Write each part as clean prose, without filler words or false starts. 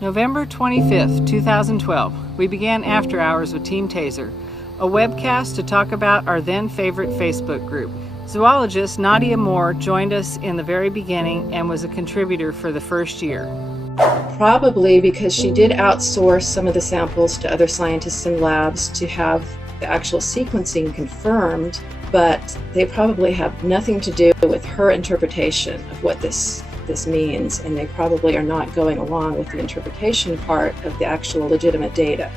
November 25th, 2012, we began After Hours with Team Taser, a webcast to talk about our then favorite Facebook group. Zoologist Nadia Moore joined us in the very beginning and was a contributor for the first year. Probably because she did outsource some of the samples to other scientists and labs to have the actual sequencing confirmed, but they probably have nothing to do with her interpretation of what this means, and they probably are not going along with the interpretation part of the actual legitimate data.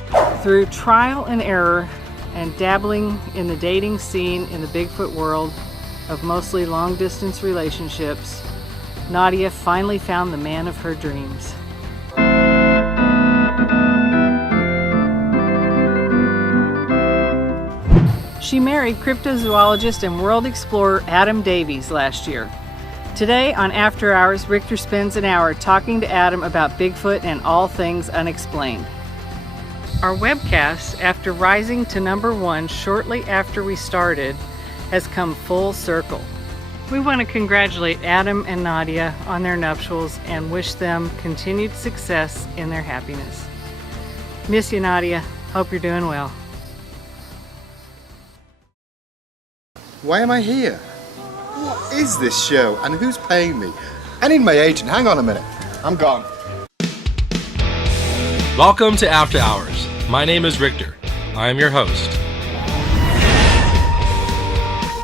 Through trial and error and dabbling in the dating scene in the Bigfoot world of mostly long-distance relationships, Nadia finally found the man of her dreams. She married cryptozoologist and world explorer Adam Davies last year. Today on After Hours, Rictor spends an hour talking to Adam about Bigfoot and all things unexplained. Our webcast, after rising to number 1 shortly after we started, has come full circle. We want to congratulate Adam and Nadia on their nuptials and wish them continued success in their happiness. Miss you, Nadia. Hope you're doing well. Why am I here? What is this show and who's paying me? I need my agent. Hang on a minute. I'm gone. Welcome to After Hours. My name is Rictor. I am your host.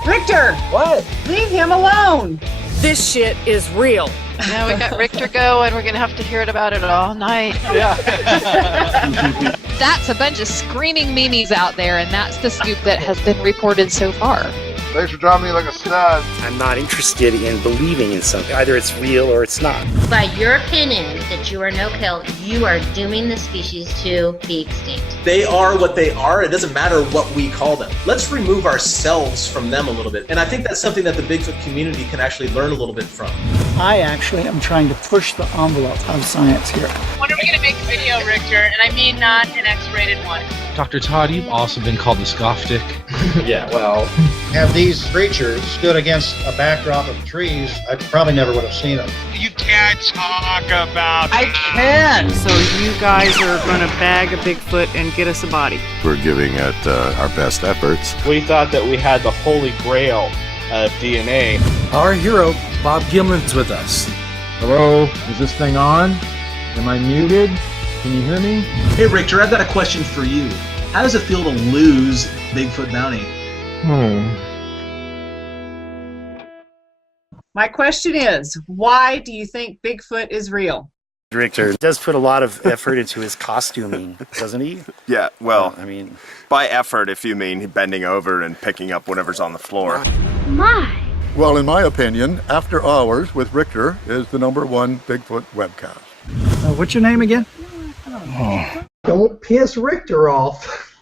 Rictor! What? Leave him alone! This shit is real. Now we got Rictor going. We're going to have to hear about it all night. Yeah. That's a bunch of screaming memes out there, and that's the scoop that has been reported so far. Thanks for dropping me like a stud. I'm not interested in believing in something. Either it's real or it's not. By your opinion that you are no-kill, you are dooming the species to be extinct. They are what they are. It doesn't matter what we call them. Let's remove ourselves from them a little bit. And I think that's something that the Bigfoot community can actually learn a little bit from. I actually am trying to push the envelope of science here. When are we going to make a video, Rictor? And I mean not an X-rated one. Dr. Todd, you've also been called the scoff dick. Yeah, well, have these creatures stood against a backdrop of trees, I probably never would have seen them. You can't talk about I can! So you guys are going to bag a Bigfoot and get us a body. we're giving it our best efforts. We thought that we had the holy grail of DNA. Our hero, Bob Gimlin's with us. Hello, is this thing on? Am I muted? Can you hear me? Hey, Rictor, I've got a question for you. How does it feel to lose Bigfoot bounty? My question is, why do you think Bigfoot is real? Rictor does put a lot of effort into his costuming, doesn't he? Yeah, well, I mean, by effort, if you mean bending over and picking up whatever's on the floor. My. Well, in my opinion, After Hours with Rictor is the #1 Bigfoot webcast. What's your name again? Don't piss Rictor off.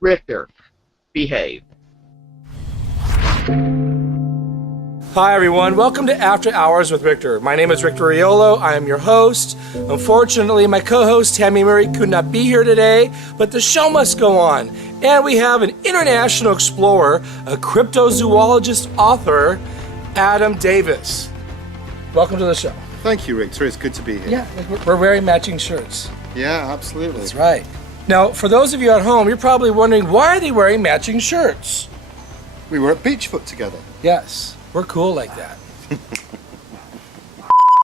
Rictor, behave. Hi everyone, welcome to After Hours with Rictor. My name is Rictor Riolo, I am your host. Unfortunately, my co-host Tammy Murray could not be here today, but the show must go on. And we have an international explorer, a cryptozoologist author, Adam Davies. Welcome to the show. Thank you, Rictor. It's good to be here. Yeah, we're wearing matching shirts. Yeah, absolutely. That's right. Now, for those of you at home, you're probably wondering, why are they wearing matching shirts? We were at Beachfoot together. Yes, we're cool like that.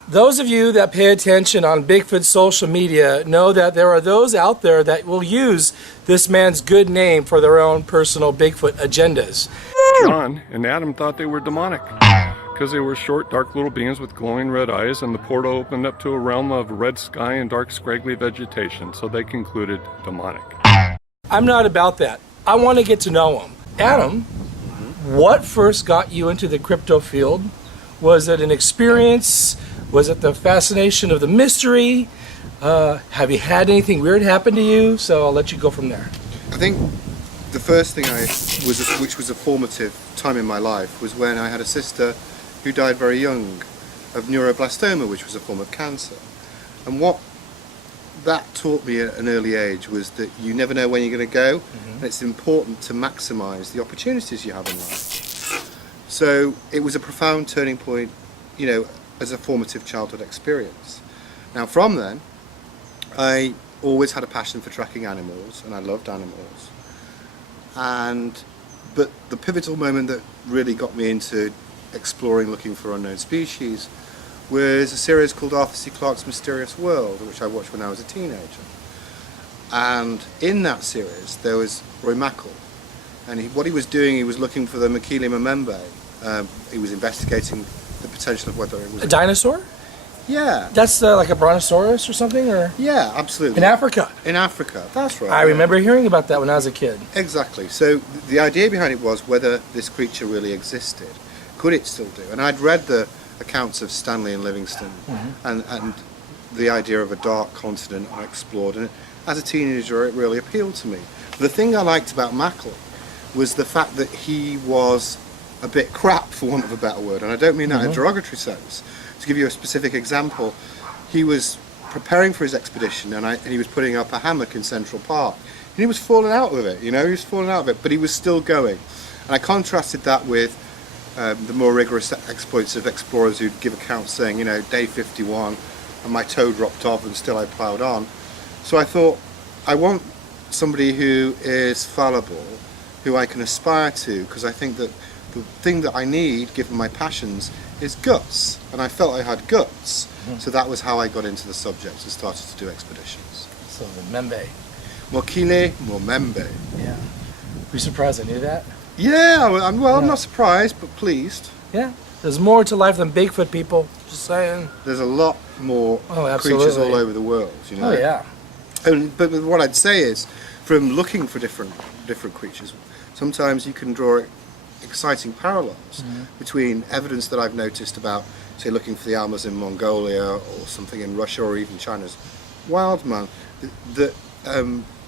Those of you that pay attention on Bigfoot social media know that there are those out there that will use this man's good name for their own personal Bigfoot agendas. John and Adam thought they were demonic because they were short, dark little beings with glowing red eyes, and the portal opened up to a realm of red sky and dark, scraggly vegetation, so they concluded demonic. I'm not about that. I want to get to know him. Adam, what first got you into the crypto field? Was it an experience? Was it the fascination of the mystery? Have you had anything weird happen to you? So I'll let you go from there. I think the first thing which was a formative time in my life, was when I had a sister who died very young of neuroblastoma, which was a form of cancer. And what that taught me at an early age was that you never know when you're going to go, and it's important to maximize the opportunities you have in life. So it was a profound turning point, you know, as a formative childhood experience. Now from then, I always had a passion for tracking animals, and I loved animals. But the pivotal moment that really got me into exploring, looking for unknown species, was a series called Arthur C. Clarke's Mysterious World, which I watched when I was a teenager. And in that series, there was Roy Mackal, and what he was doing, he was looking for the Mokele Mbembe. He was investigating the potential of whether it was a dinosaur. Yeah. That's like a brontosaurus or something, or? Yeah, absolutely. In Africa. In Africa, that's right. I remember hearing about that when I was a kid. Exactly. So the idea behind it was whether this creature really existed. Could it still do? And I'd read the accounts of Stanley and Livingstone, and the idea of a dark continent unexplored, and as a teenager it really appealed to me. The thing I liked about Mackal was the fact that he was a bit crap, for want of a better word, and I don't mean that in a derogatory sense. To give you a specific example, he was preparing for his expedition, and he was putting up a hammock in Central Park, and he was falling out of it, he was falling out of it, but he was still going. And I contrasted that with the more rigorous exploits of explorers who'd give accounts saying, day 51, and my toe dropped off and still I ploughed on. So I thought, I want somebody who is fallible, who I can aspire to, because I think that the thing that I need, given my passions, is guts, and I felt I had guts. So that was how I got into the subject and started to do expeditions. So the Mbembe. Mokele Mbembe. Yeah. Were you surprised I knew that? Yeah, I'm not surprised, but pleased. Yeah. There's more to life than Bigfoot, people. Just saying. There's a lot more creatures all over the world, Oh, yeah. But what I'd say is, from looking for different creatures, sometimes you can draw exciting parallels between evidence that I've noticed about, say, looking for the llamas in Mongolia or something in Russia or even China's wild man, that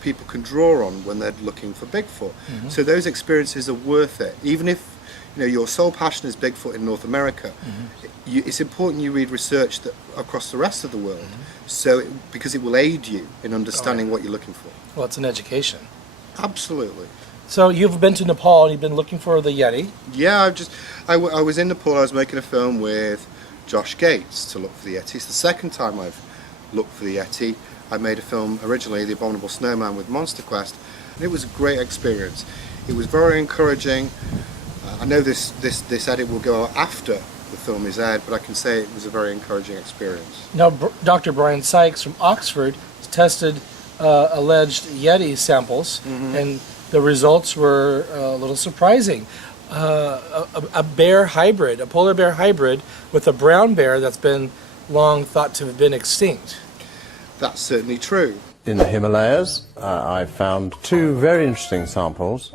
people can draw on when they're looking for Bigfoot. So those experiences are worth it. Even if your sole passion is Bigfoot in North America, it's important you read research that across the rest of the world, because it will aid you in understanding what you're looking for. Well, it's an education. Absolutely. So you've been to Nepal and you've been looking for the Yeti. Yeah, I was in Nepal. I was making a film with Josh Gates to look for the Yeti. It's the second time I've looked for the Yeti. I made a film originally, The Abominable Snowman, with Monster Quest, and it was a great experience. It was very encouraging. I know this edit will go out after the film is aired, but I can say it was a very encouraging experience. Now, Dr. Brian Sykes from Oxford tested alleged Yeti samples, and the results were a little surprising. A bear hybrid, a polar bear hybrid, with a brown bear that's been long thought to have been extinct. That's certainly true. In the Himalayas, I found two very interesting samples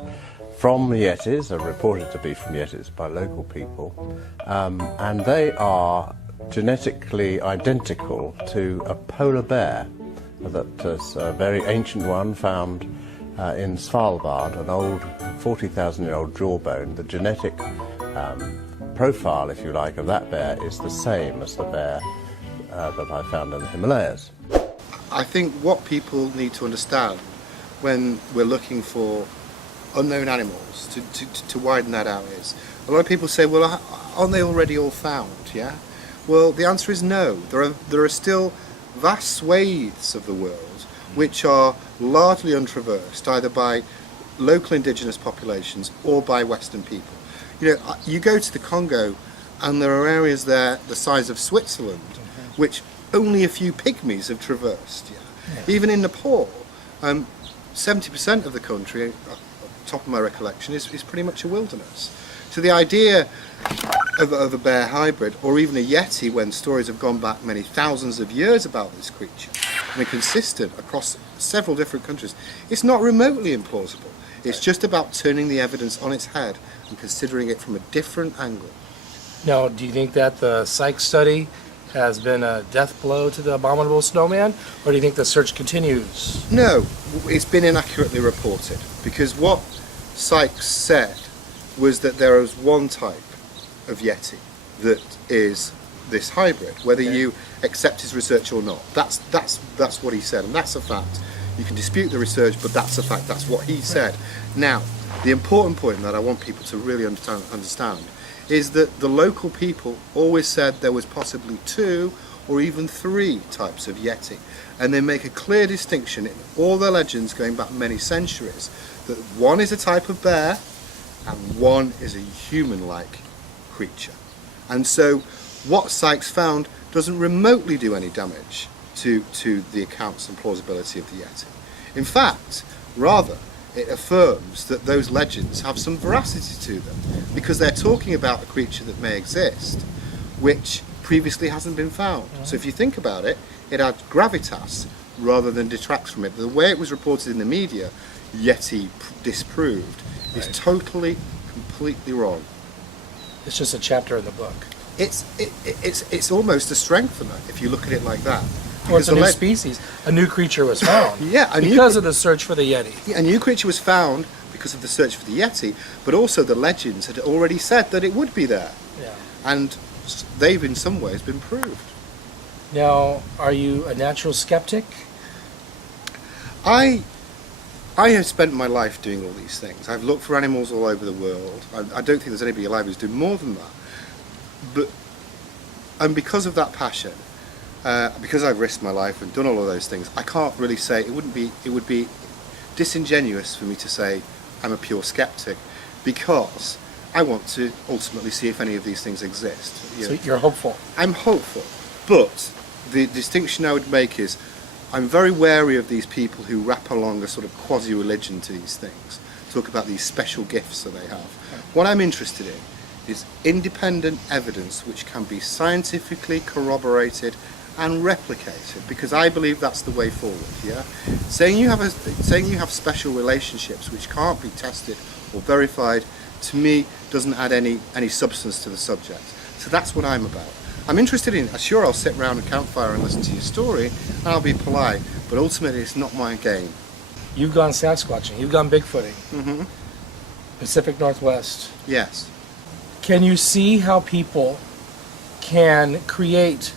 from Yetis, are reported to be from Yetis by local people, and they are genetically identical to a polar bear. That is a very ancient one found in Svalbard, an old 40,000-year-old jawbone. The genetic profile, if you like, of that bear is the same as the bear that I found in the Himalayas. I think what people need to understand when we're looking for unknown animals, to widen that out, is a lot of people say, well, aren't they already all found? Yeah. Well, the answer is no. There are still vast swathes of the world which are largely untraversed, either by local indigenous populations or by Western people. You go to the Congo, and there are areas there the size of Switzerland, which only a few pygmies have traversed. Yeah. Even in Nepal, 70% of the country, top of my recollection, is pretty much a wilderness. So the idea of a bear hybrid, or even a Yeti, when stories have gone back many thousands of years about this creature, and are consistent across several different countries, it's not remotely implausible. It's just about turning the evidence on its head and considering it from a different angle. Now, do you think that the Sykes study has been a death blow to the abominable snowman, or do you think the search continues? No, it's been inaccurately reported, because what Sykes said was that there is one type of Yeti that is this hybrid, whether you accept his research or not. That's what he said, and that's a fact. You can dispute the research, but that's a fact. That's what he said. Now, the important point that I want people to really understand is that the local people always said there was possibly 2 or even 3 types of Yeti. And they make a clear distinction in all their legends going back many centuries, that one is a type of bear and one is a human-like creature. And so what Sykes found doesn't remotely do any damage to the accounts and plausibility of the Yeti. In fact, rather, it affirms that those legends have some veracity to them, because they're talking about a creature that may exist, which previously hasn't been found. So if you think about it, it adds gravitas rather than detracts from it. The way it was reported in the media, Yeti disproved, is totally, completely wrong. It's just a chapter in the book. It's almost a strengthener if you look at it like that. Or it's a new species. A new creature was found. Because of the search for the Yeti. Yeah, a new creature was found because of the search for the Yeti, but also the legends had already said that it would be there. Yeah. And they've in some ways been proved. Now, are you a natural skeptic? I have spent my life doing all these things. I've looked for animals all over the world. I don't think there's anybody alive who's doing more than that. And because of that passion, because I've risked my life and done all of those things, I can't really say, it would be disingenuous for me to say I'm a pure skeptic, because I want to ultimately see if any of these things exist. So you're hopeful? I'm hopeful, but the distinction I would make is I'm very wary of these people who wrap along a sort of quasi-religion to these things, talk about these special gifts that they have. What I'm interested in is independent evidence which can be scientifically corroborated and replicated, because I believe that's the way forward. Yeah, saying you have special relationships which can't be tested or verified, to me doesn't add any substance to the subject. So that's what I'm about. I'm interested in, sure, I'll sit around a campfire and listen to your story and I'll be polite, but ultimately it's not my game. You've gone Sasquatching, you've gone Bigfooting. Mm-hmm. Pacific Northwest. Yes. Can you see how people can create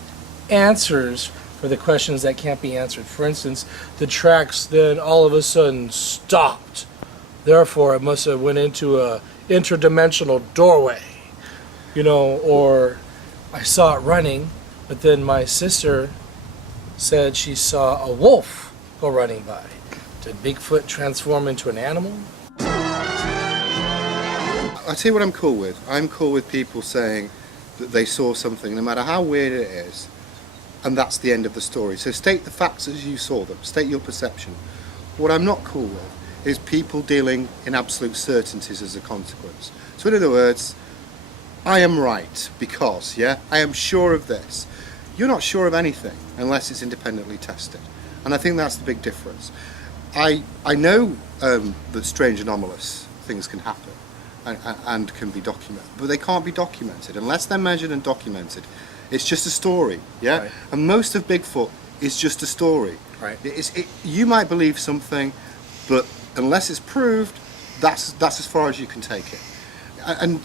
answers for the questions that can't be answered? For instance, the tracks then all of a sudden stopped. Therefore, it must have went into a interdimensional doorway, or I saw it running, but then my sister said she saw a wolf go running by. Did Bigfoot transform into an animal? I'll tell you what I'm cool with. I'm cool with people saying that they saw something, no matter how weird it is, and that's the end of the story. So state the facts as you saw them, state your perception. What I'm not cool with is people dealing in absolute certainties as a consequence. So in other words, I am right because, I am sure of this. You're not sure of anything unless it's independently tested. And I think that's the big difference. I know that strange anomalous things can happen and can be documented, but they can't be documented unless they're measured and documented. It's just a story, Right. And most of Bigfoot is just a story. Right. You might believe something, but unless it's proved, that's as far as you can take it. And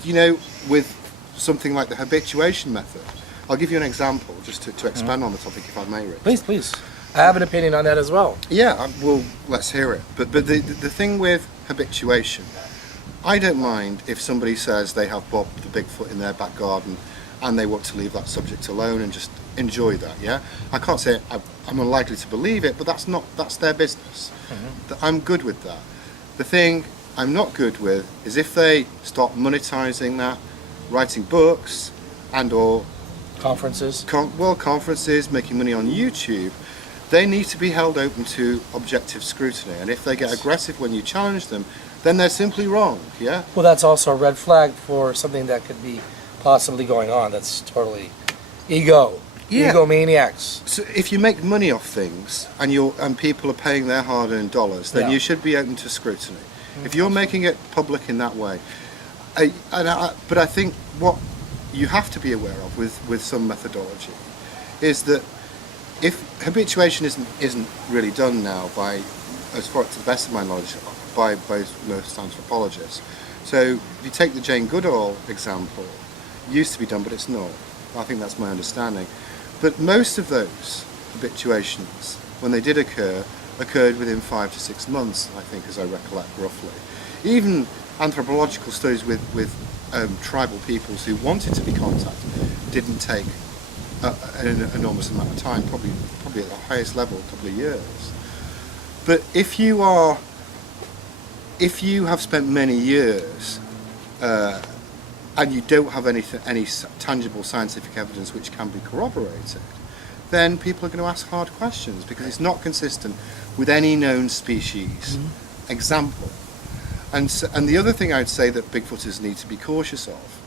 with something like the habituation method, I'll give you an example just to expand on the topic, if I may, Rick. Please. I have an opinion on that as well. Yeah, well, let's hear it. But the thing with habituation, I don't mind if somebody says they have Bob the Bigfoot in their back garden and they want to leave that subject alone and just enjoy that, I can't say I'm unlikely to believe it, but that's their business. Mm-hmm. I'm good with that. The thing I'm not good with is if they start monetizing that, writing books and or conferences, conferences, making money on YouTube. They need to be held open to objective scrutiny, and if they get aggressive when you challenge them, then they're simply wrong, Well, that's also a red flag for something that could be possibly going on. That's totally egomaniacs. So if you make money off things and people are paying their hard-earned dollars, then you should be open to scrutiny. If you're making it public in that way, but I think what you have to be aware of with some methodology is that if habituation isn't really done now by, as far to the best of my knowledge, by most anthropologists. So if you take the Jane Goodall example, it used to be done, but it's not. I think that's my understanding. But most of those habituations, when they did occur, occurred within 5 to 6 months, I think, as I recollect roughly. Even anthropological studies with tribal peoples who wanted to be contacted didn't take an enormous amount of time, probably at the highest level, a couple of years. But if you have spent many years and you don't have any tangible scientific evidence which can be corroborated, then people are going to ask hard questions because it's not consistent with any known species example. And the other thing I'd say that Bigfooters need to be cautious of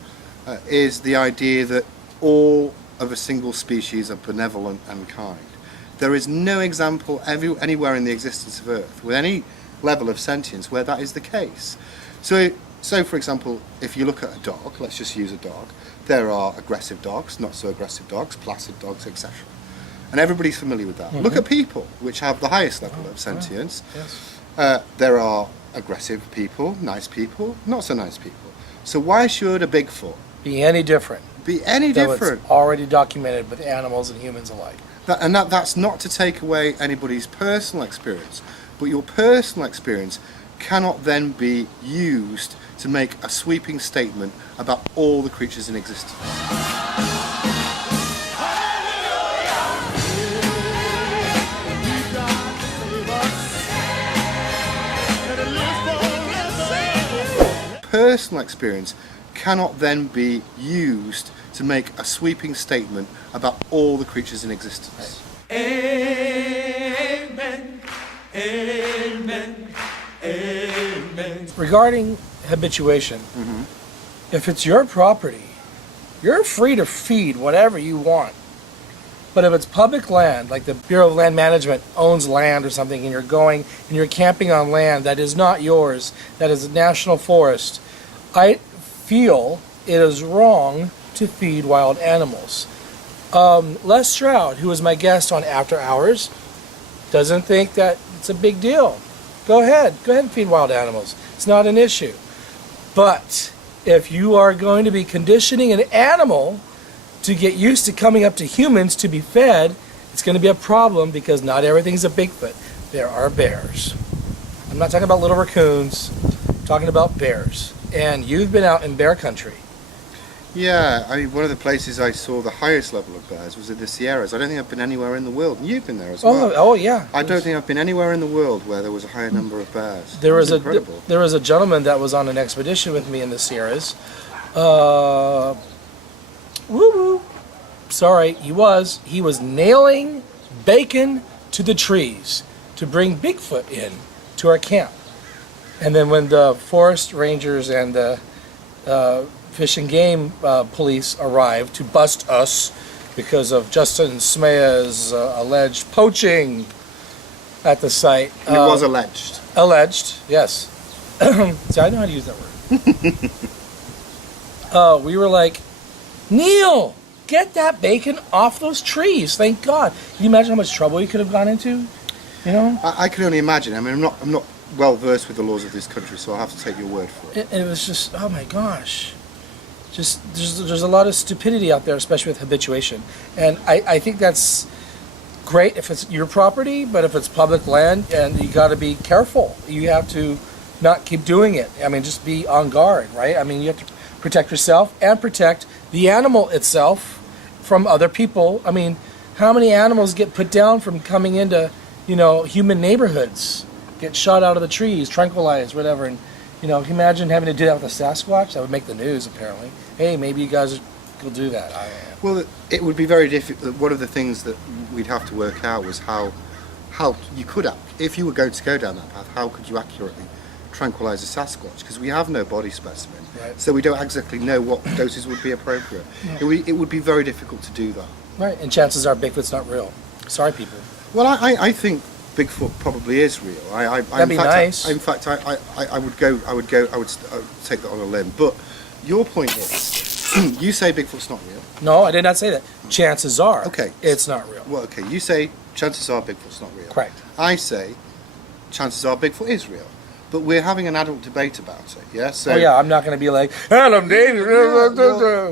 is the idea that all of a single species are benevolent and kind. There is no example anywhere in the existence of Earth with any level of sentience where that is the case. So for example, if you look at a dog, let's just use a dog, there are aggressive dogs, not so aggressive dogs, placid dogs, etc. And everybody's familiar with that. Look at people, which have the highest level of sentience. There are aggressive people, nice people, not so nice people. So why should a Bigfoot be any different? It's already documented with animals and humans alike. That's not to take away anybody's personal experience, but your personal experience cannot then be used to make a sweeping statement about all the creatures in existence. Personal experience cannot then be used to make a sweeping statement about all the creatures in existence. Amen. Amen. Amen. Regarding habituation, if it's your property, you're free to feed whatever you want. But if it's public land, like the Bureau of Land Management owns land or something, and you're going and you're camping on land that is not yours, that is a national forest, I feel it is wrong to feed wild animals. Les Stroud, who was my guest on After Hours, doesn't think that it's a big deal. Go ahead and feed wild animals. It's not an issue. But if you are going to be conditioning an animal to get used to coming up to humans to be fed, it's going to be a problem because not everything's a Bigfoot. There are bears. I'm not talking about little raccoons. I'm talking about bears. And you've been out in bear country. Yeah, I mean, one of the places I saw the highest level of bears was in the Sierras. I don't think I've been anywhere in the world. And you've been there as well. Oh yeah. I don't think I've been anywhere in the world where there was a higher number of bears. There was incredible. a gentleman that was on an expedition with me in the Sierras. Sorry, he was nailing bacon to the trees to bring Bigfoot in to our camp. And then when the forest rangers and the Fish and Game police arrived to bust us because of Justin Smea's alleged poaching at the site. It was alleged. Alleged, yes. See, I know how to use that word. We were like, Neil, get that bacon off those trees. Thank God. Can you imagine how much trouble you could have gone into? You know? I can only imagine. I mean, I'm not well versed with the laws of this country, so I'll have to take your word for it. It was just, oh my gosh. Just there's a lot of stupidity out there, especially with habituation. And I think that's great if it's your property, but if it's public land, and you got to be careful. You have to not keep doing it. I mean, just be on guard, right? I mean, you have to protect yourself and protect the animal itself from other people. I mean, how many animals get put down from coming into, human neighborhoods, get shot out of the trees, tranquilized, whatever, and can you imagine having to do that with a Sasquatch? That would make the news, apparently. Hey, maybe you guys will do that. Well, it would be very difficult. One of the things that we'd have to work out was how you could, if you were going to go down that path, how could you accurately tranquilize a Sasquatch? Because we have no body specimen, right. So we don't exactly know what doses would be appropriate. It would be very difficult to do that. Right, and chances are Bigfoot's not real. Sorry, people. Well, I think Bigfoot probably is real. That'd be nice. In fact, I would take that on a limb. But your point is, you say Bigfoot's not real. No, I did not say that. Chances are, okay, it's not real. Well, okay, you say chances are Bigfoot's not real. Correct. I say chances are Bigfoot is real. But we're having an adult debate about it, yeah? So, I'm not going to be like, Adam Davies.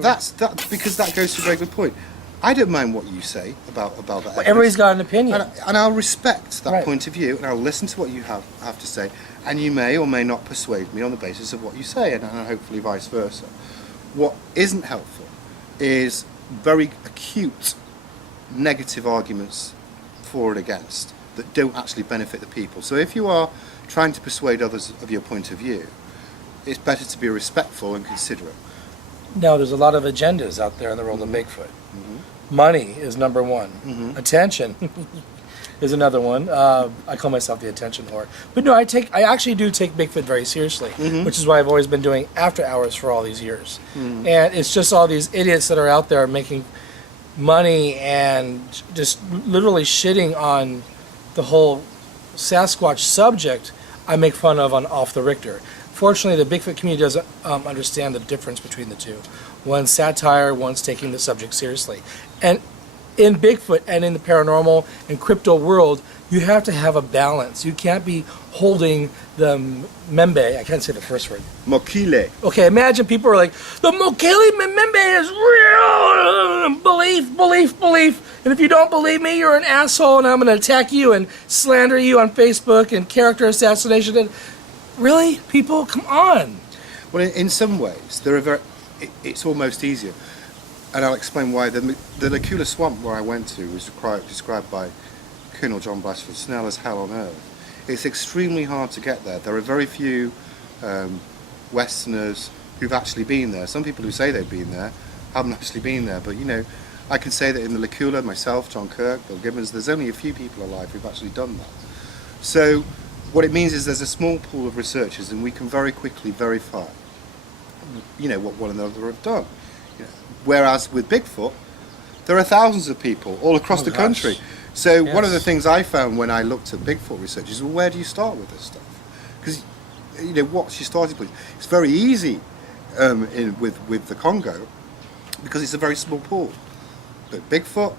That's because that goes to a very good point. I don't mind what you say about that. Well, everybody's got an opinion. And I'll respect that right. point of view, and I'll listen to what you have to say, and you may or may not persuade me on the basis of what you say, and hopefully vice versa. What isn't helpful is very acute negative arguments for and against that don't actually benefit the people. So if you are trying to persuade others of your point of view, it's better to be respectful and considerate. Now, there's a lot of agendas out there in the world of Bigfoot. Money is number one. Attention is another one. I call myself the attention whore. But no, I actually do take Bigfoot very seriously, which is why I've always been doing after hours for all these years. And it's just all these idiots that are out there making money and just literally shitting on the whole Sasquatch subject I make fun of on Off the Rictor. Fortunately, the Bigfoot community doesn't understand the difference between the two. One's satire, one's taking the subject seriously. And in Bigfoot and in the paranormal and crypto world, you have to have a balance. You can't be holding the membe. I can't say the first word. Mokele. Okay, imagine people are like, the Mokele membe is real. Belief. And if you don't believe me, you're an asshole, and I'm going to attack you and slander you on Facebook and character assassination. And really, people, come on. Well, in some ways, it's almost easier. And I'll explain why. The Lacula Swamp where I went to was described by Colonel John Blatchford Snell as hell on earth. It's extremely hard to get there. There are very few Westerners who've actually been there. Some people who say they've been there haven't actually been there. But, I can say that in the Lacula, myself, John Kirk, Bill Gibbons, there's only a few people alive who've actually done that. So what it means is there's a small pool of researchers, and we can very quickly verify, what one another have done. Whereas with Bigfoot, there are thousands of people all across the country. So one of the things I found when I looked at Bigfoot research is, well, where do you start with this stuff? Because, what's your starting point? It's very easy with the Congo because it's a very small pool. But Bigfoot,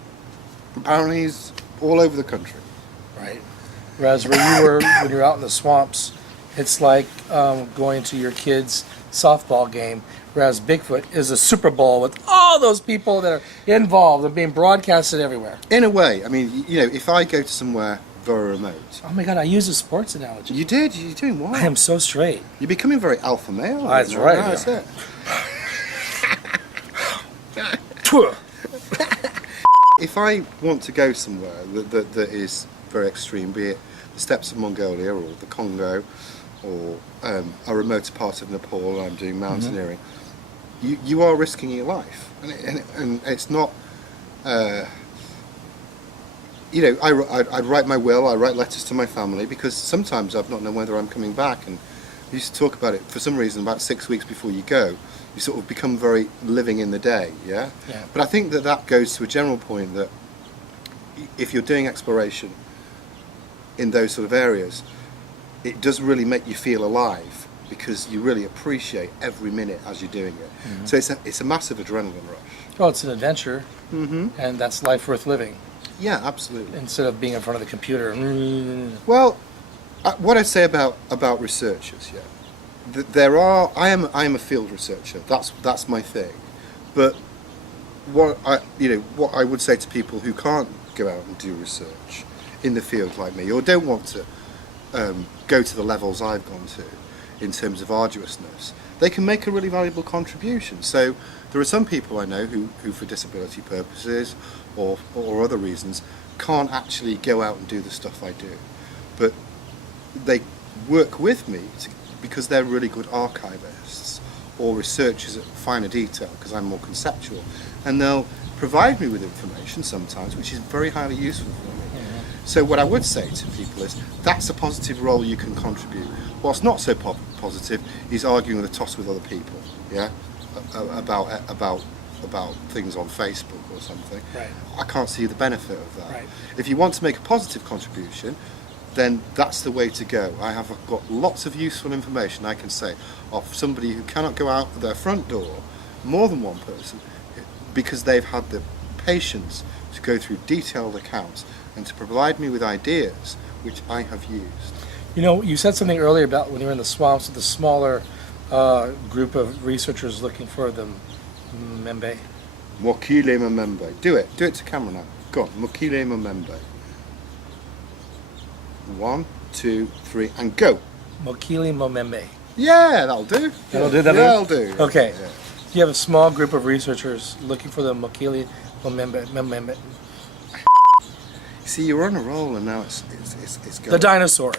apparently, is all over the country. Right. Whereas where you were, when you're out in the swamps, it's like going to your kid's softball game. Whereas Bigfoot is a Super Bowl with all those people that are involved and being broadcasted everywhere. In a way, I mean, if I go to somewhere very remote. Oh my God, I use a sports analogy. You did? You're doing what? I am so straight. You're becoming very alpha male. That's right. That's it. If I want to go somewhere that is very extreme, be it the steppes of Mongolia or the Congo or a remote part of Nepal, I'm doing mountaineering, you are risking your life. And it's not, I'd write my will, I write letters to my family, because sometimes I've not known whether I'm coming back. And we used to talk about it, for some reason, about 6 weeks before you go, you sort of become very living in the day, yeah? But I think that goes to a general point that if you're doing exploration in those sort of areas, it does really make you feel alive, because you really appreciate every minute as you're doing it. So it's a massive adrenaline rush. Well, it's an adventure, and that's life worth living. Yeah, absolutely. Instead of being in front of the computer. Well, what I say about researchers, I am a field researcher. That's my thing. But what I would say to people who can't go out and do research in the field like me, or don't want to go to the levels I've gone to in terms of arduousness, they can make a really valuable contribution. So there are some people I know who for disability purposes or other reasons can't actually go out and do the stuff I do, but they work with me because they're really good archivists or researchers at finer detail, because I'm more conceptual, and they'll provide me with information sometimes which is very highly useful for me. So what I would say to people is, that's a positive role you can contribute. What's not so positive is arguing the toss with other people, about things on Facebook or something. Right. I can't see the benefit of that. Right. If you want to make a positive contribution, then that's the way to go. I have got lots of useful information I can say of somebody who cannot go out their front door, more than one person, because they've had the patience to go through detailed accounts and to provide me with ideas which I have used. You said something earlier about when you were in the swamps with the smaller group of researchers looking for the membe. Mokele membe. Do it to camera now. Go on, Mokele membe. 1, 2, 3, and go. Mokele membe. Yeah, that'll do. That'll do. That'll do. Okay. Yeah. You have a small group of researchers looking for the Mokele membe. See, you're on a roll, and now it's going. The dinosaur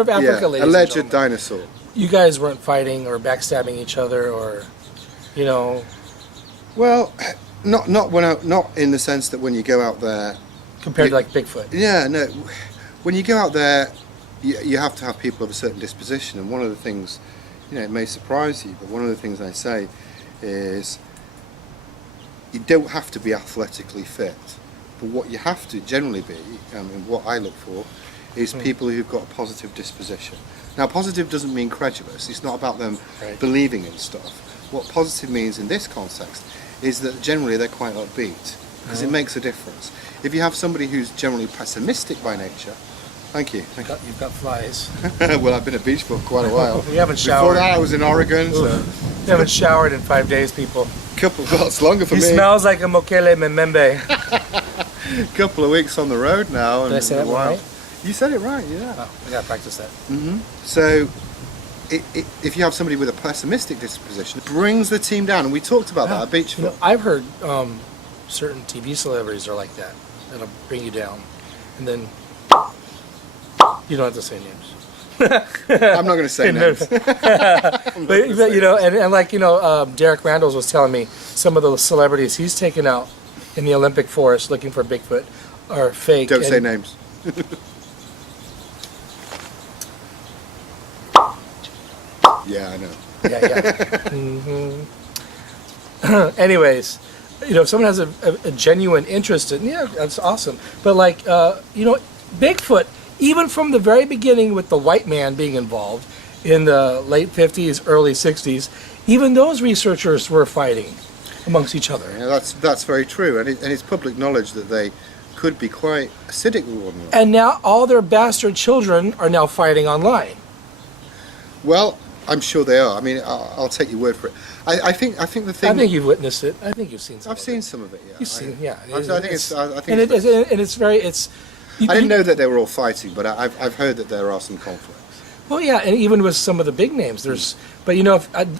of Africa, ladies and alleged gentlemen. dinosaur. You guys weren't fighting or backstabbing each other, or, you know. Well, not in the sense that when you go out there. Compared to like Bigfoot. Yeah, no. When you go out there, you have to have people of a certain disposition, and one of the things, it may surprise you, but one of the things I say is you don't have to be athletically fit, but what you have to generally be, and what I look for, is people who've got a positive disposition. Now, positive doesn't mean credulous. It's not about them believing in stuff. What positive means in this context is that generally they're quite upbeat, because it makes a difference. If you have somebody who's generally pessimistic by nature, thank you. You've got flies. Well, I've been at beach for quite a while. We haven't showered. Before that, I was in Oregon. So. We haven't showered in 5 days, people. Well, it's longer for me. He smells like a Mokele Memembe. Couple of weeks on the road now. Did I say that right? You said it right, yeah. Oh, I gotta practice that. Mm-hmm. So, if you have somebody with a pessimistic disposition, it brings the team down. And we talked about that at Beachville. I've heard certain TV celebrities are like that. That'll bring you down. And then you don't have to say names. I'm not going to say names. but Derek Randalls was telling me some of the celebrities he's taken out in the Olympic forest looking for Bigfoot are fake. Don't say names. Yeah, I know. Yeah. Mm-hmm. Anyways, if someone has a genuine interest in, that's awesome. But Bigfoot, even from the very beginning with the white man being involved in the late 50s, early 60s, even those researchers were fighting amongst each other. Yeah, that's very true, and it's public knowledge that they could be quite acidic with one another. And now all their bastard children are now fighting online. Well, I'm sure they are. I mean, I'll take your word for it. I think the thing. I think you've witnessed it. I think you've seen some. I've seen some of it. Yeah. You've seen, I didn't know that they were all fighting, but I've heard that there are some conflicts. Well, yeah, and even with some of the big names,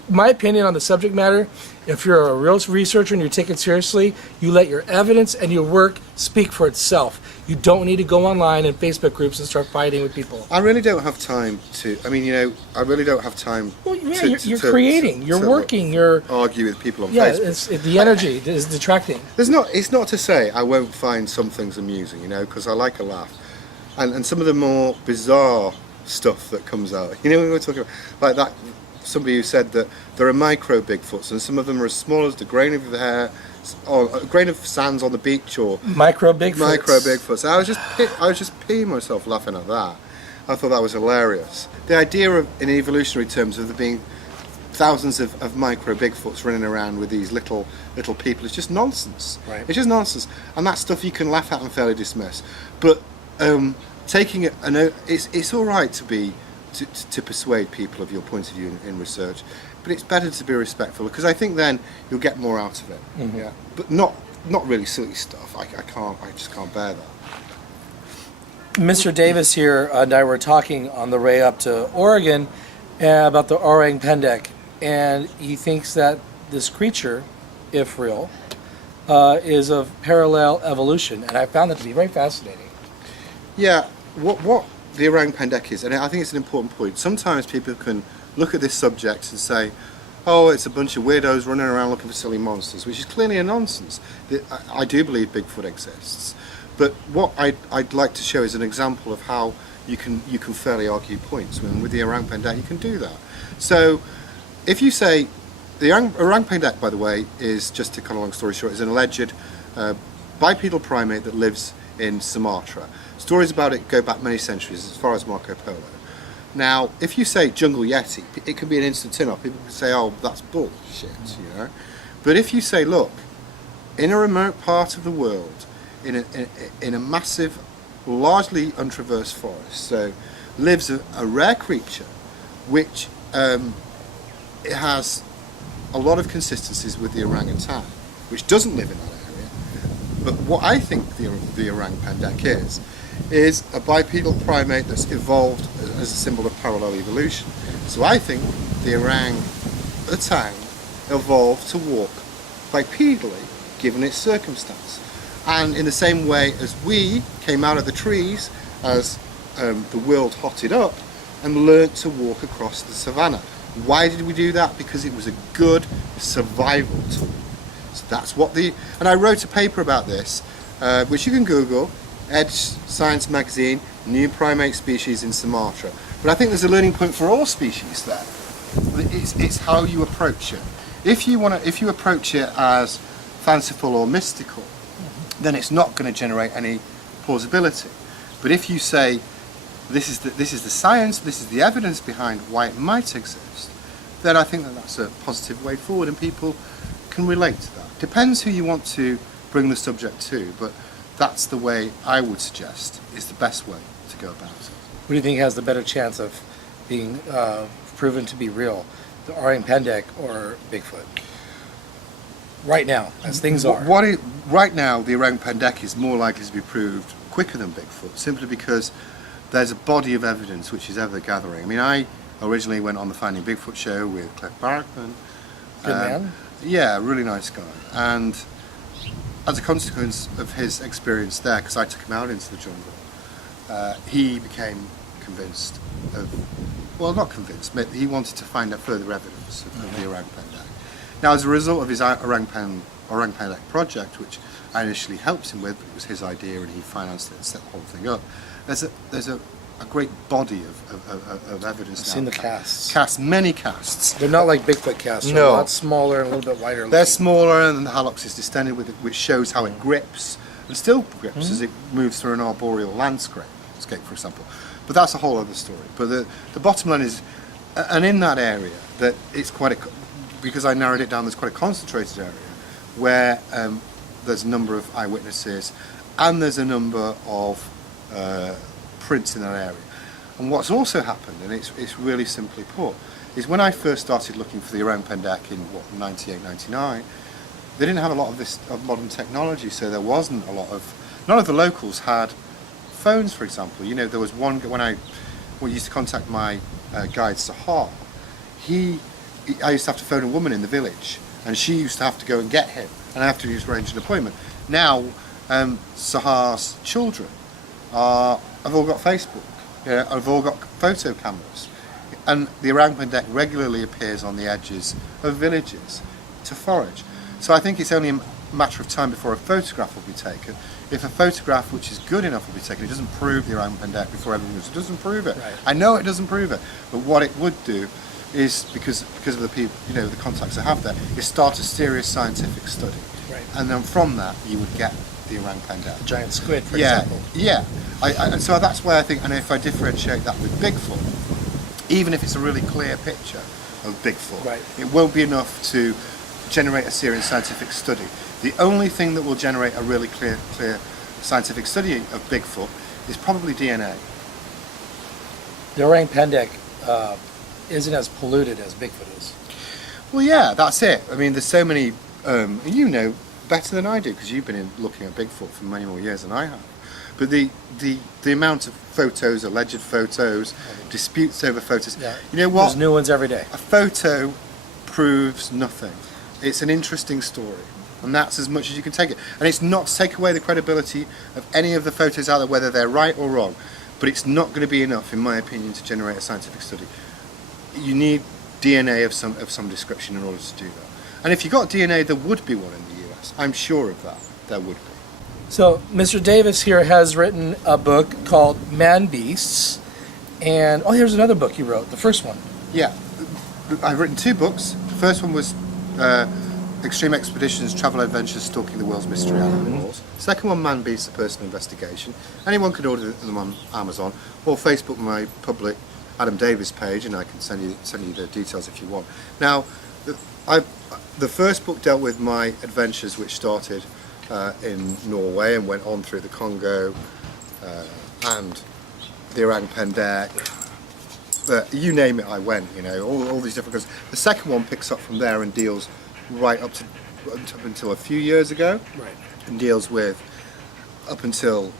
my opinion on the subject matter, if you're a real researcher and you take it seriously, you let your evidence and your work speak for itself. You don't need to go online and Facebook groups and start fighting with people. I really don't have time to. I really don't have time. Well, yeah, you're creating, you're working, you're argue with people on Facebook. Yeah, the energy is detracting. It's not to say I won't find some things amusing, because I like a laugh, and some of the more bizarre stuff that comes out. We were talking about like that. Somebody who said that there are micro Bigfoots, and some of them are as small as the grain of hair, or a grain of sands on the beach, or micro Bigfoots. I was just peeing myself laughing at that. I thought that was hilarious. The idea of, in evolutionary terms, of there being thousands of micro Bigfoots running around with these little people is just nonsense. Right. It's just nonsense, and that stuff you can laugh at and fairly dismiss. But taking it, it's all right to persuade people of your point of view in research, but it's better to be respectful, because I think then you'll get more out of it. Mm-hmm. Yeah, but not really silly stuff. I just can't bear that. Mr. Davis here and I were talking on the way up to Oregon about the Orang Pendek, and he thinks that this creature, if real, is of parallel evolution, and I found that to be very fascinating. Yeah, what the Orang Pendek is, and I think it's an important point. Sometimes people can look at this subject and say, oh, it's a bunch of weirdos running around looking for silly monsters, which is clearly a nonsense. I do believe Bigfoot exists, but what I'd like to show is an example of how you can fairly argue points. And with the Orang Pendek, you can do that. So, if you say the Orang Pendek, by the way, is, just to cut a long story short, is an alleged bipedal primate that lives in Sumatra. Stories about it go back many centuries, as far as Marco Polo. Now, if you say jungle Yeti, it can be an instant turn-off. People can say, oh, that's bullshit, But if you say, look, in a remote part of the world, in a massive, largely untraversed forest, so lives a rare creature, which it has a lot of consistencies with the orangutan, which doesn't live in that area. But what I think the Orang Pendek is a bipedal primate that's evolved as a symbol of parallel evolution. So I think the orangutan evolved to walk bipedally, given its circumstance. And in the same way as we came out of the trees as the world hotted up and learnt to walk across the savannah. Why did we do that? Because it was a good survival tool. So that's what and I wrote a paper about this, which you can Google, Edge Science Magazine, New Primate Species in Sumatra. But I think there's a learning point for all species there. It's how you approach it. If you approach it as fanciful or mystical, then it's not going to generate any plausibility. But if you say, this is the science, this is the evidence behind why it might exist, then I think that's a positive way forward, and people can relate to that. Depends who you want to bring the subject to, but that's the way I would suggest is the best way to go about it. What do you think has the better chance of being proven to be real, the Orang Pendek or Bigfoot? Right now, as things are. Right now, the Orang Pendek is more likely to be proved quicker than Bigfoot, simply because there's a body of evidence which is ever gathering. I mean, I originally went on the Finding Bigfoot show with Cliff Barrickman. Good man. Yeah, really nice guy. And as a consequence of his experience there, because I took him out into the jungle, he became convinced well, not convinced, but he wanted to find out further evidence of the Orang Pendek. Now, as a result of his Orang Pendek project, which I initially helped him with, but it was his idea and he financed it and set the whole thing up, there's a great body of evidence. I've seen the casts. Many casts. They're not like Bigfoot casts. They're a lot smaller and a little bit wider. They're smaller, and the hallux is distended with it, which shows how it grips, and still grips as it moves through an arboreal landscape, for example. But that's a whole other story. But the bottom line is, and in that area, that it's quite because I narrowed it down, there's quite a concentrated area where there's a number of eyewitnesses, and there's a number of prints in that area. And what's also happened, and it's really simply put, is when I first started looking for the Orang Pendek in 98, 99, they didn't have a lot of modern technology, so there wasn't a lot of. None of the locals had phones, for example. You know, there was one when I used to contact my guide Sahar. I used to have to phone a woman in the village, and she used to have to go and get him, and I have to arrange an appointment. Now, Sahar's children have all got Facebook, have all got photo cameras, and the Orang Pendek regularly appears on the edges of villages to forage. So I think it's only a matter of time before a photograph will be taken. If a photograph which is good enough will be taken, it doesn't prove the Orang Pendek before everyone goes, it doesn't prove it. Right. I know it doesn't prove it, but what it would do is, because of the people, the contacts I have there, is start a serious scientific study. Right. And then from that you would get the Orang Pendek. The giant squid, for example. Yeah. And so that's why I think, and if I differentiate that with Bigfoot, even if it's a really clear picture of Bigfoot, right, it won't be enough to generate a serious scientific study. The only thing that will generate a really clear scientific study of Bigfoot is probably DNA. The Orang Pendek isn't as polluted as Bigfoot is. Well, yeah, that's it. I mean, there's so many, you know better than I do, because you've been looking at Bigfoot for many more years than I have. But the amount of photos, alleged photos, disputes over photos, you know what? There's new ones every day. A photo proves nothing. It's an interesting story, and that's as much as you can take it. And it's not to take away the credibility of any of the photos out there, whether they're right or wrong, but it's not going to be enough, in my opinion, to generate a scientific study. You need DNA of some description in order to do that. And if you got DNA, there would be one in the US. I'm sure of that. There would be. So Mr. Davis here has written a book called Man Beasts, and here's another book you wrote, the first one. Yeah, I've written two books. The first one was Extreme Expeditions, Travel Adventures, Stalking the World's Mystery Animals. Second one, Man Beasts, A Personal Investigation. Anyone can order them on Amazon or Facebook my public Adam Davies page, and I can send you the details if you want. Now, the first book dealt with my adventures, which started in Norway and went on through the Congo and the Orang Pendek. You name it, I went. All these different countries. The second one picks up from there and deals right up until a few years ago. Right. And deals with up until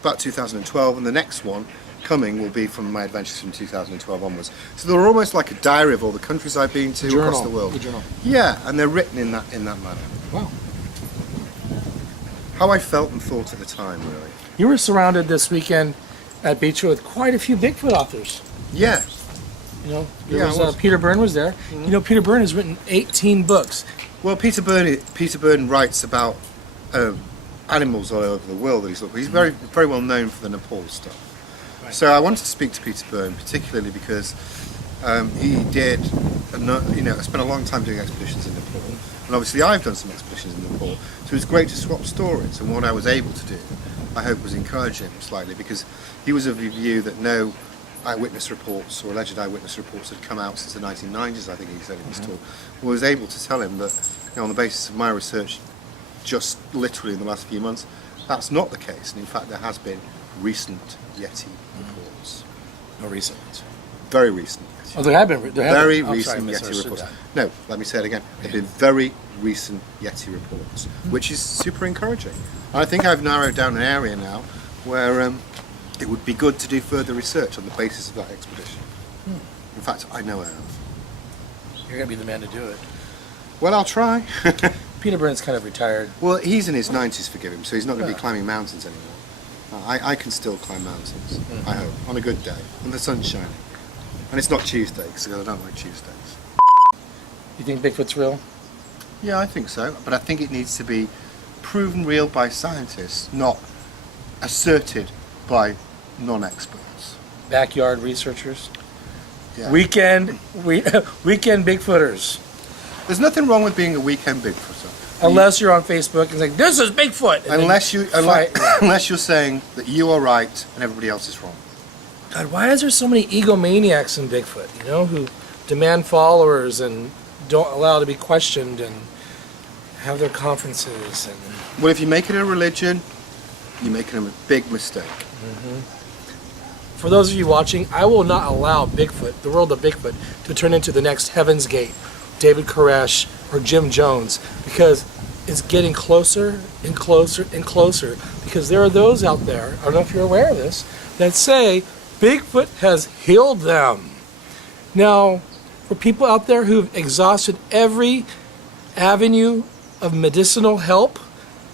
about 2012, and the next one coming will be from my adventures from 2012 onwards. So they're almost like a diary of all the countries I've been to across the world. The journal. Yeah, and they're written in that manner. Wow. how I felt and thought at the time, really. You were surrounded this weekend at Beach with quite a few Bigfoot authors. Yeah. You know, I was. Peter Byrne was there. Mm-hmm. You know, Peter Byrne has written 18 books. Well, Peter Byrne writes about animals all over the world that he's looked at. He's very, very well known for the Nepal stuff. Right. So I wanted to speak to Peter Byrne, particularly because he did, spent a long time doing expeditions in Nepal. And obviously I've done some expeditions in Nepal. So it was great to swap stories. And what I was able to do, I hope, was encourage him slightly, because he was of the view that no eyewitness reports or alleged eyewitness reports had come out since the 1990s, I think he said in his talk. I was able to tell him that, on the basis of my research, just literally in the last few months, that's not the case. And in fact, there has been recent Yeti reports. No recent. Very recent. Oh, there have been. Very recent Yeti reports. No, let me say it again. There have been very recent Yeti reports, which is super encouraging. And I think I've narrowed down an area now where it would be good to do further research on the basis of that expedition. In fact, I know I have. You're going to be the man to do it. Well, I'll try. Peter Byrne's kind of retired. Well, he's in his 90s, forgive him, so he's not going to be climbing mountains anymore. I can still climb mountains, I hope, on a good day, when the sun's shining. And it's not Tuesday, because I don't like Tuesdays. You think Bigfoot's real? Yeah, I think so, but I think it needs to be proven real by scientists, not asserted by non-experts. Backyard researchers? Yeah. Weekend Bigfooters. There's nothing wrong with being a weekend Bigfooter. Unless you're on Facebook and saying, this is Bigfoot! Unless you're saying that you are right and everybody else is wrong. God, why is there so many egomaniacs in Bigfoot, who demand followers and don't allow to be questioned and have their conferences? And Well, if you make it a religion, you're making a big mistake. Mm-hmm. For those of you watching, I will not allow Bigfoot, the world of Bigfoot, to turn into the next Heaven's Gate, David Koresh, or Jim Jones, because it's getting closer and closer and closer, because there are those out there, I don't know if you're aware of this, that say Bigfoot has healed them. Now, for people out there who've exhausted every avenue of medicinal help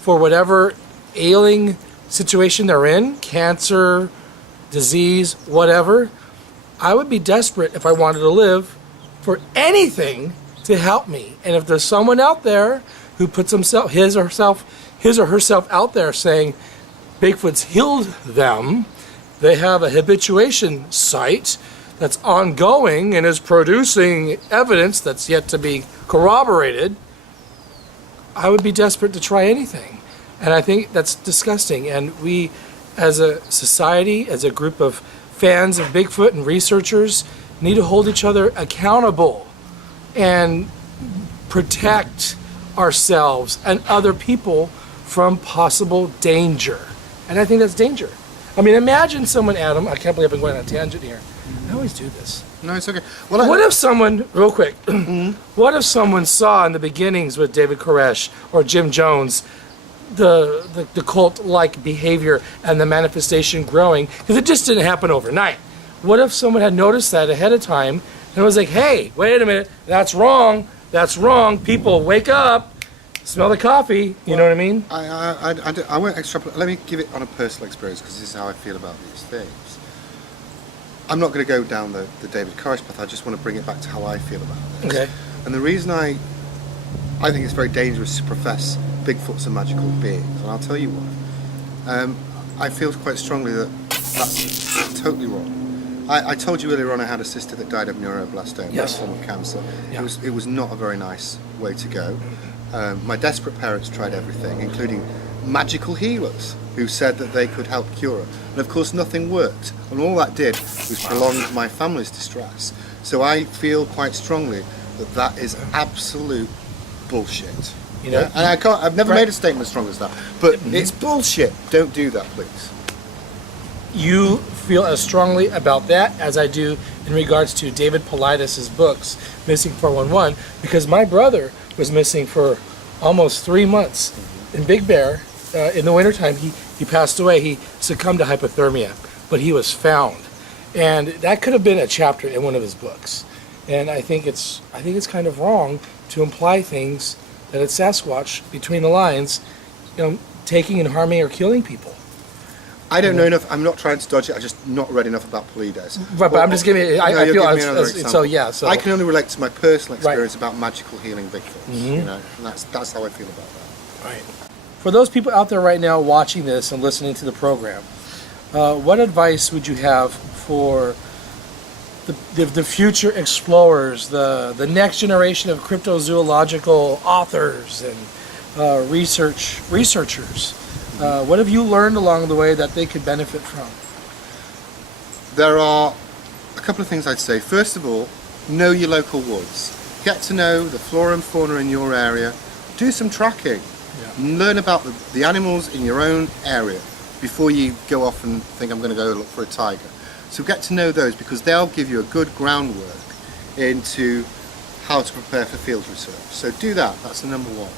for whatever ailing situation they're in, cancer, disease, whatever, I would be desperate if I wanted to live for anything to help me. And if there's someone out there who puts his or herself out there saying Bigfoot's healed them, they have a habituation site that's ongoing and is producing evidence that's yet to be corroborated, I would be desperate to try anything. And I think that's disgusting. And we, as a society, as a group of fans of Bigfoot and researchers, need to hold each other accountable and protect ourselves and other people from possible danger. And I think that's danger. I mean, imagine someone, Adam, I can't believe I've been going on a tangent here. I always do this. No, it's okay. What if someone, real quick, what if someone saw in the beginnings with David Koresh or Jim Jones the cult-like behavior and the manifestation growing, because it just didn't happen overnight. What if someone had noticed that ahead of time and was like, hey, wait a minute, that's wrong, people, wake up, smell the coffee, you know what I mean? I won't extrapolate. Let me give it on a personal experience, because this is how I feel about these things. I'm not going to go down the David Koresh path. I just want to bring it back to how I feel about this. Okay. And the reason I think it's very dangerous to profess Bigfoot's a magical being, and I'll tell you why. I feel quite strongly that that's totally wrong. I told you earlier on I had a sister that died of neuroblastoma, yes, a form of cancer. Yeah. It was not a very nice way to go. My desperate parents tried everything, including magical healers who said that they could help cure her. And of course nothing worked. And all that did was prolong my family's distress. So I feel quite strongly that that is absolute bullshit. You know, and I've never made a statement as strong as that. But it's bullshit. Don't do that, please. You feel as strongly about that as I do in regards to David Paulides' books, Missing 411, because my brother was missing for almost 3 months in Big Bear. In the wintertime, he passed away. He succumbed to hypothermia, but he was found. And that could have been a chapter in one of his books. And I think it's kind of wrong to imply things that it's Sasquatch between the lines. You know, taking and harming or killing people. I don't know enough. I'm not trying to dodge it. I'm just not read enough about Polides. But I'm just giving. I feel so. I can only relate to my personal experience about magical healing Bigfoots. You know, and that's how I feel about that. Right. For those people out there right now watching this and listening to the program, what advice would you have for the future explorers, the next generation of cryptozoological authors and researchers? What have you learned along the way that they could benefit from? There are a couple of things I'd say. First of all, know your local woods. Get to know the flora and fauna in your area. Do some tracking. Learn about the animals in your own area before you go off and think I'm going to go look for a tiger. So get to know those, because they'll give you a good groundwork into how to prepare for field research. So do that. That's the number one.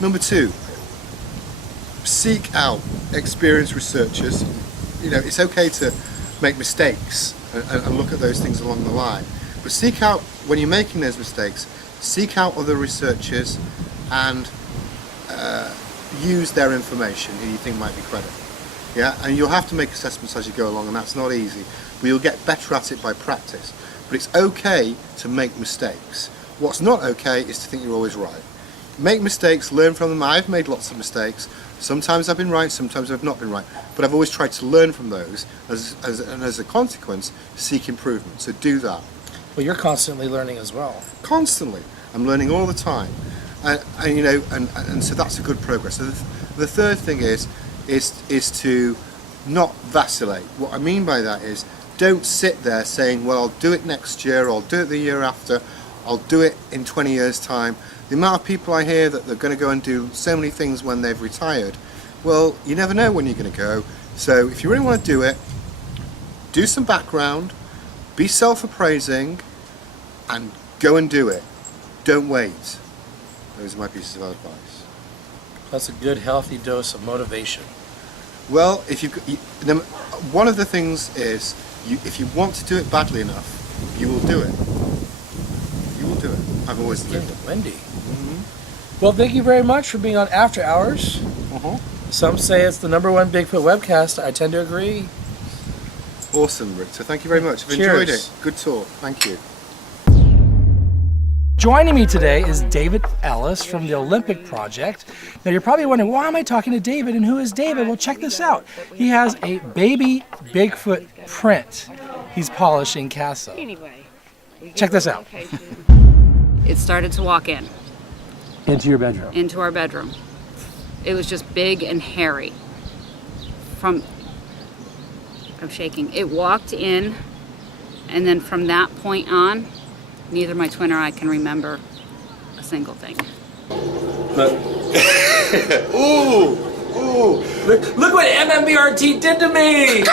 Number two, seek out experienced researchers. You know, it's okay to make mistakes and look at those things along the line, but seek out, when you're making those mistakes, seek out other researchers and use their information who you think might be credible. Yeah, and you'll have to make assessments as you go along, and that's not easy, but you'll get better at it by practice. But it's okay to make mistakes. What's not okay is to think you're always right. Make mistakes, learn from them. I've made lots of mistakes. Sometimes I've been right, sometimes I've not been right, but I've always tried to learn from those, and as a consequence, seek improvement. So do that. Well, you're constantly learning as well. Constantly. I'm learning all the time. And you know, and so that's a good progress. So the third thing is to not vacillate. What I mean by that is, don't sit there saying, well, I'll do it next year, or I'll do it the year after, I'll do it in 20 years' time. The amount of people I hear that they're going to go and do so many things when they've retired, well, you never know when you're going to go. So if you really want to do it, do some background, be self-appraising, and go and do it. Don't wait. Those are my pieces of advice. That's a good, healthy dose of motivation. Well, one of the things is, if you want to do it badly enough, you will do it. You will do it. I've always lived it. Wendy. Well, thank you very much for being on After Hours. Some say it's the #1 Bigfoot webcast. I tend to agree. Awesome, Rictor. Thank you very much. I've enjoyed it. Good talk. Thank you. Joining me today is David Ellis from the Olympic Project. Now you're probably wondering, why am I talking to David, and who is David? Well, check this out. He has a baby Bigfoot print he's polishing Casso. Anyway, check this out. It started to walk in. Into your bedroom? Into our bedroom. It was just big and hairy. I'm shaking. It walked in, and then from that point on, neither my twin or I can remember a single thing. Ooh! Look what MMBRT did to me!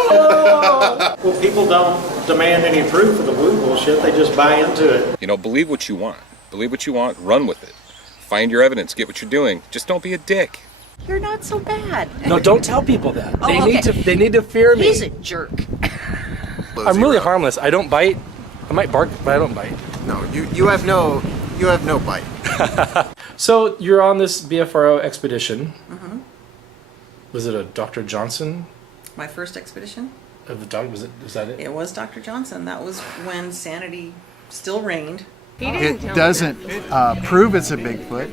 Oh! Well, people don't demand any proof of the woo bullshit. They just buy into it. You know, believe what you want. Believe what you want, run with it. Find your evidence, get what you're doing. Just don't be a dick. You're not so bad. No, don't tell people that. Oh, they need to fear me. He's a jerk. I'm really harmless. I don't bite. I might bark, but I don't bite. No, you have no bite. So you're on this BFRO expedition. Was it a Dr. Johnson? My first expedition? Was that it? It was Dr. Johnson. That was when sanity still reigned. It doesn't prove it's a Bigfoot.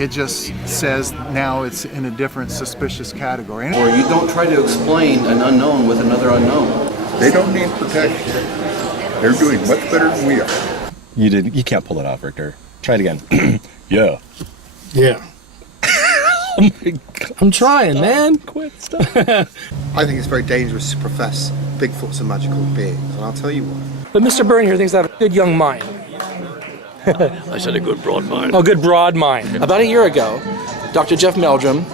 It just says now it's in a different suspicious category. Or you don't try to explain an unknown with another unknown. They don't need protection. They're doing much better than we are. You can't pull it off, Rictor. Try it again. Yeah. Yeah. Oh my God. I'm trying, man. Quit. Stop. I think it's very dangerous to profess Bigfoots are magical beings, and I'll tell you why. But Mr. Byrne here thinks I have a good young mind. I said a good broad mind. Oh, good broad mind. About a year ago, Dr. Jeff Meldrum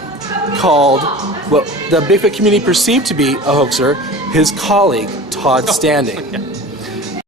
called what the Bigfoot community perceived to be a hoaxer his colleague, Todd Standing.